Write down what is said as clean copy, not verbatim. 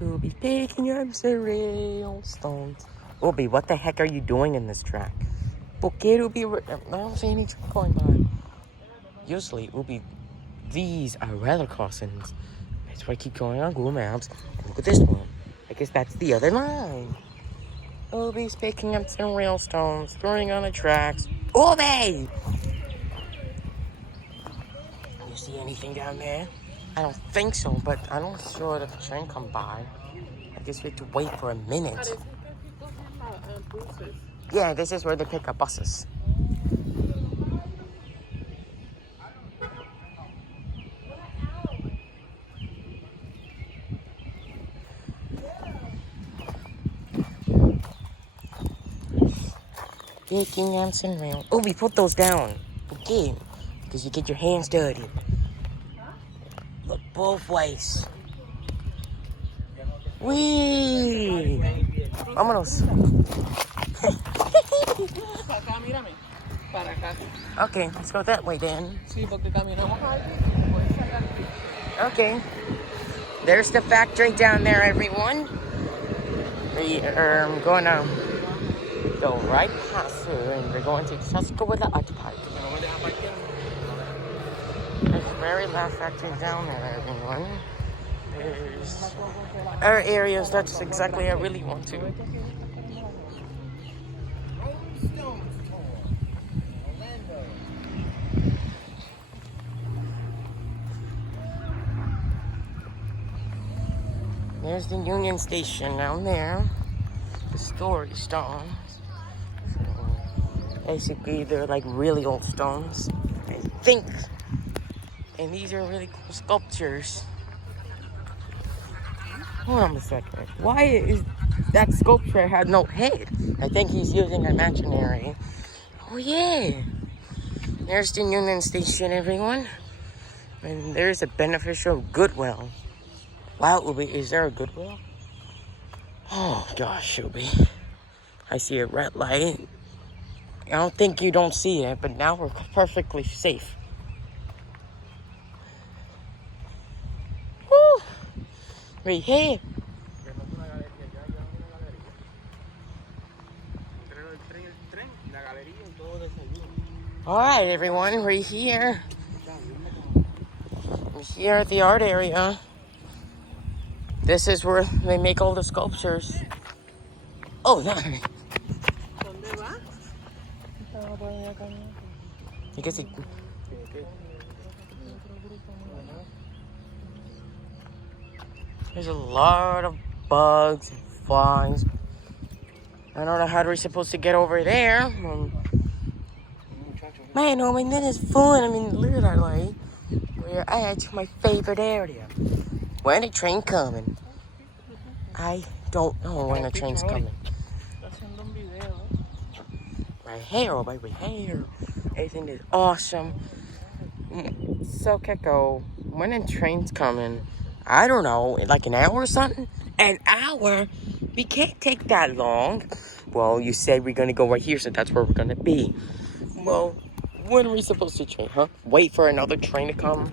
We'll be picking up some real stones. Ubi, what the heck are you doing in this track? Porque Ubi, I don't see any truck going by. Usually, Ubi, these are weather crossings. That's why I keep going on Google Maps. And look at this one. I guess that's the other line. Ubi's picking up some real stones, throwing on the tracks. Ubi! You see anything down there? I don't think so, but I'm not sure if a train come by. I guess we have to wait for a minute. Yeah, this is where they pick up buses. Picking up some real. Oh, we put those down. Okay. Because you get your hands dirty. Look both ways. Wee! Vámonos. Okay, let's go that way then. Okay. There's the factory down there, everyone. We are going to go right past here and we're going to just go with the occupied. There's the very last factory down there, everyone. There's our areas, that's exactly I really want to. There's the Union Station down there. The story stones. So basically, they're like really old stones, I think. And these are really cool sculptures. Hold on a second. Why is that sculpture had no head? I think he's using imaginary. Oh yeah. There's the Union Station, everyone. And there's a beneficial Goodwill. Wow, Ubi, is there a Goodwill? Oh gosh, Ubi. I see a red light. I don't think you don't see it, but now we're perfectly safe. Woo! Right here. Alright, everyone, we're here. We're here at the art area. This is where they make all the sculptures. Oh, no. You can see. There's a lot of bugs and flies. I don't know how we're supposed to get over there. Man, oh man, that is fun. I mean, literally, we're at my favorite area. When the train coming? I don't know when the train's coming. Right here, oh baby, here. Everything is awesome. So, Keko, when the train's coming? I don't know, like an hour or something? An hour? We can't take that long. Well, you said we're gonna go right here, so that's where we're gonna be. Well, when are we supposed to train, huh? Wait for another train to come?